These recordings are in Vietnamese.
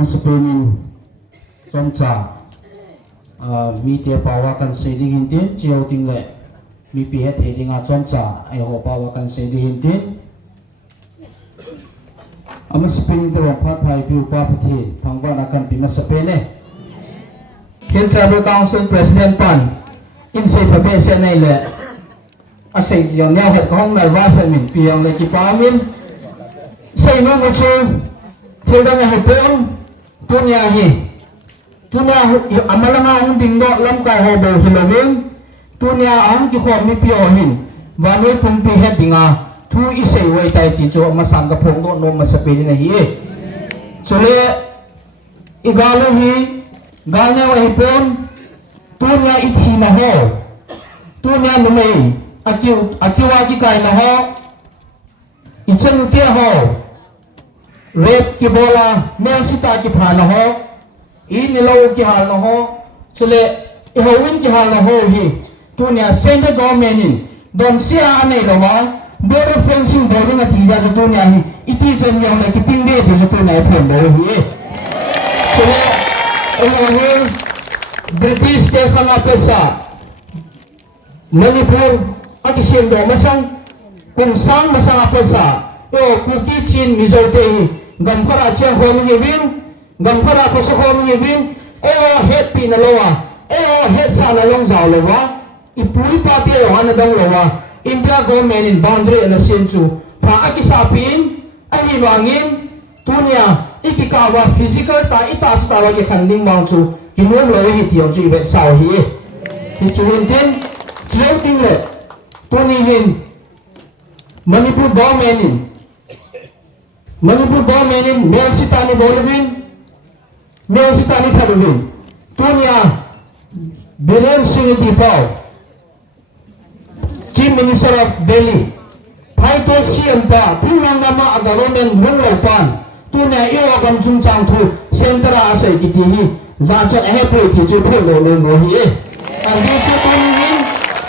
Masapenin Chomcha mi te pawa kan se di hintin chiao ting le mi pi het hedinga chomcha ai ho pawa kan se di hintin Masapenin te phat phai view pa phathi thangwa na kan pi Masapene Ken Tribal Council President Pan in say pabe se nei le asai jiang nyao het khong na wa sa min piang le ki pa min sai no mo chu thil dang ha pon tunya hi tunya amalanga hung ding do lam kai ho bo hilawing tunya ang ki khom mi pio hin wa me pum pi het dinga thu i sei wei tai ti cho ma sam ka phong do no ma sa pe ni hi chole igalu hi galne wa hi pon tunya i thi na ho tunya no mei akiwa ki kai na ho i chen ke ho rep ki bola mel sita ki thana ho i nilo ki hal no ho chule i howin ki hal no ho hi tunia send government in don sia ane lo ma border fencing boarding ati ja to tunia hi iti chen yong le ki ting de to tunia phon do hi chule o British ke khanga pesa Manipur aki sim do masang kum sang masang pesa o kuki chin mizo te hi gam khara chang ho mi win gam khara ko so ho mi win e o happy na lowa e o het sa na long zaw lowa I puri pa te o ana dong lowa India government in boundary na sin chu pa akisa pin ani wangin tunia ikikawa physical ta ita stawa ke khanding mang chu kinum lo hi tiong chu ibet saw hi hi chu tin clothing le tuni hin Manipur government in Mel Sitani Bolivin, Mel Sitani Taduvin, Tunia Biren Singh Dipau, Chief Minister of Delhi, Paito Siampa, Tunangama Government Munglopan, Tunia Iwagam Chungchang Tu, Centra Asai Kitihi, Zachat Ahepo Tiju Polo Mohi, Azichu Tunin,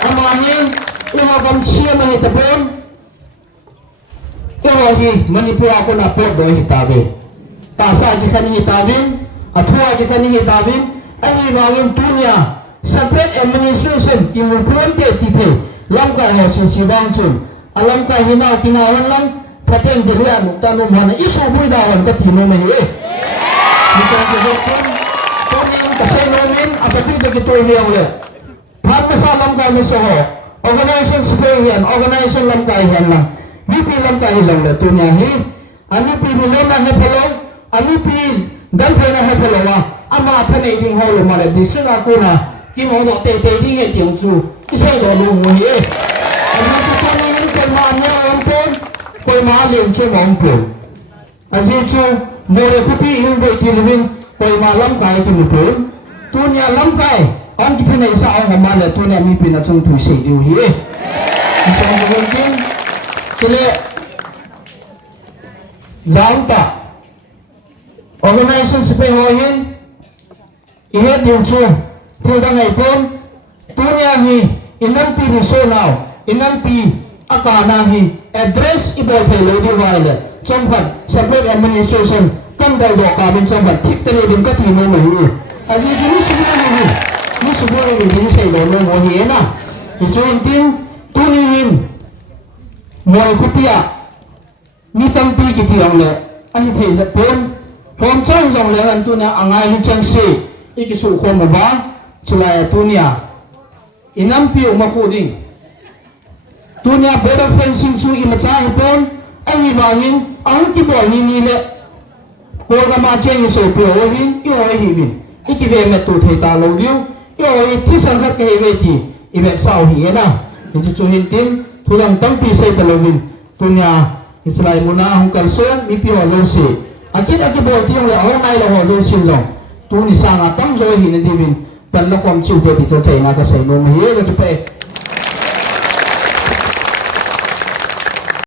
Amahin, Iwagam Chiamani Tabon, Hi Manipur ako na po do hitabin. Tasa di kani hitabin, athua di kani hitabin, ay iwangin tunya separate administration kimupun te tithe lamka ho sibang chun alam ka hinaw kinawan lang katen dilian muktanum hana isu buidawan ka tino me he. Mikang jebon tunyang kasay nomin apati de kito hiyang le. Phat masalam ka misoho organization sipayan organization lam ka hiyan lang. Di film kaya jang le tunya hi ani pi rilem na he polo ani pi dan thena he polo wa ama thane ding ho lo ma le district aku na ki mo do te ding he tiang chu isai do lu mo hi ani chu tu ni ke ma nya on pon koi ma len chu mong pu asi chu mo re ku pi hin bo ti lewin koi ma lam kai ki mu pu tunya lam kai on ki thane sa on ma le tunya mi pi na chung thu sei diu hi chung bo tin Chile Zanta Organization Sipai Hoyin Ihe Diuchu Tilda Ngaipon Tunya hi Inan pi riso now Inan pi Akana hi Address Ibol Pelo Di Wile Chongpat Separate Administration Kandal Do Kabin Chongpat Tik Tani Din Katino Mahi Aji Juni Sibira Hi Ni Sibira Hi Din Say Lo Lo Mo Hi Ena Ichu Intin Tuni Him Moi kutia mi tam pi ki tiang le ani thei za pen hom chang jong le an tu na angai ni chang se iki su khom ba chulai tunia inam pi ma khu ding tunia border fencing chu I ma cha hi pon ani wangin ang ki bol ni le ko ga ma cheng so pi o hin yo hi bin iki ve me tu thei ta lo diu yo I thi sang khat ke ve ti I ve sau hi na ni chu hin tin Tulang tampi say talawin tunya Israel muna hong kalson mi piwa zo si akit bol tiyong le awang ay lo zo sin zong tu ni sanga tam zo hi na divin tan lo kom chiu te ti to chay na ka say no mahi ga tu pe